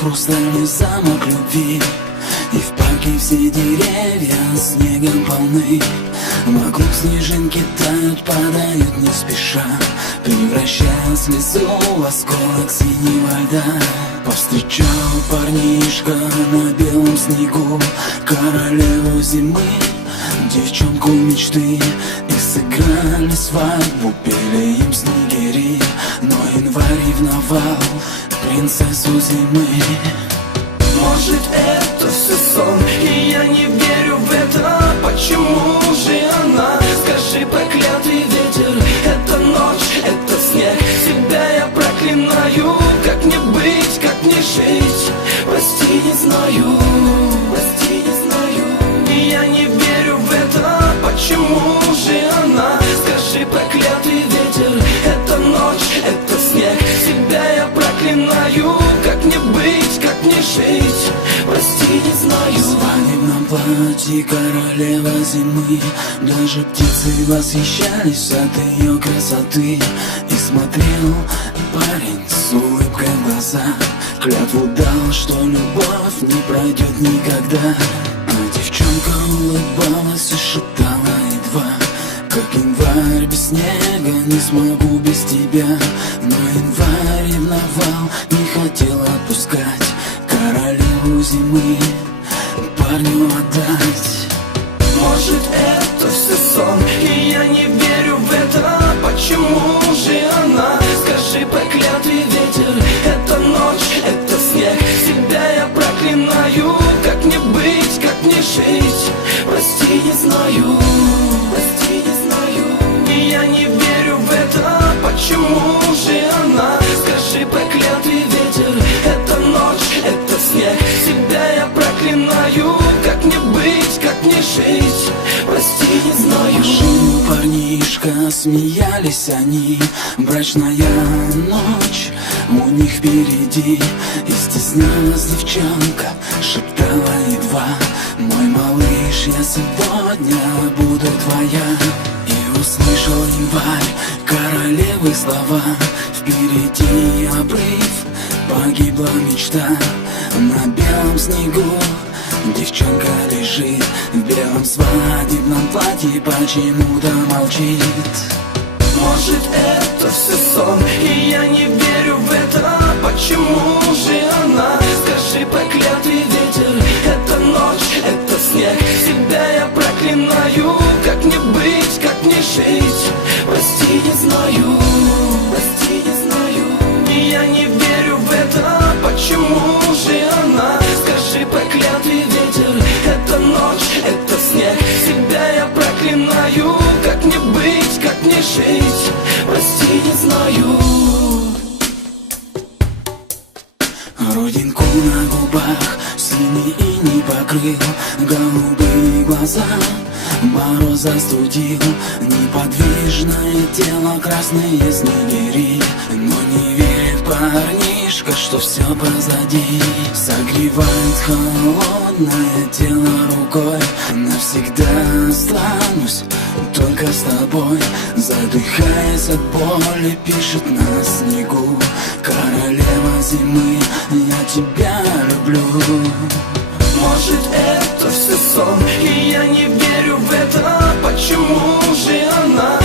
хрустальный замок любви. И в парке все деревья снегом полны. Вокруг снежинки тают, падают не спеша, превращая слезу в осколок синего льда. Повстречал парнишка на белом снегу королеву зимы, девчонку мечты. И сыграли свадьбу, пели им снегири. Но январь ревновал принцессу зимы. Может, это все сон, и я не верю в это. Почему же она? Скажи, проклятый ветер. Это ночь, это снег. Себя я проклинаю. Как мне быть, как мне жить? Прости, не знаю. Прости, не знаю. И я не верю в это. Почему же она? Скажи, проклятый ветер. Это ночь, это снег. Себя я проклинаю. Как мне быть, как мне жить? Прости, не знаю. В свадебном платье королева зимы, даже птицы восхищались от ее красоты. И смотрел парень с улыбкой в глаза, клятву дал, что любовь не пройдет никогда. А девчонка улыбалась и шептала едва: как январь без снега, не смогу без тебя. Но январь ревновал, не хотел отпускать королеву зимы парню отдать. Может, это все сон, и я не верю в это. Почему же она? Скажи, проклятый ветер. Это ночь, это снег. Себя я проклинаю. Как мне быть, как мне жить? Прости, не знаю. Прости, не знаю. И я не верю в это. Почему же она? Скажи, проклятый ветер. Это ночь, это снег. Себя я проклинаю. Как мне быть, как мне жить? Прости, не знаю. Машину парнишка, смеялись они. Брачная ночь у них впереди. И стеснялась девчонка, шептала едва: мой малыш, я сегодня буду твоя. И услышал январь королевы слова: впереди обрыв, погибла мечта. На белом снегу девчонка лежит, в белом свадебном платье почему-то молчит. Может, это все сон, и я не верю в это. Почему же она? Скажи, проклятый ветер. Это ночь, это снег. Себя я проклинаю. Как мне быть, как мне жить? Прости, не знаю. Прости, не знаю. И я не верю в это. Почему же она? Скажи, проклятый ветер. Это ночь, это снег. Себя я проклинаю. Как мне быть, как мне жить? Прости, не знаю. Родинку на губах синий иней покрыл, голубые глаза мороз застудил. Неподвижное тело, красные снегири. Но не верит парнишка, что все позади. Согревает холодное тело рукой. Навсегда останусь только с тобой. Задыхаясь от боли, пишет на снегу королева зимы: я тебя люблю. Может, это все сон, и я не верю в это. Почему же она?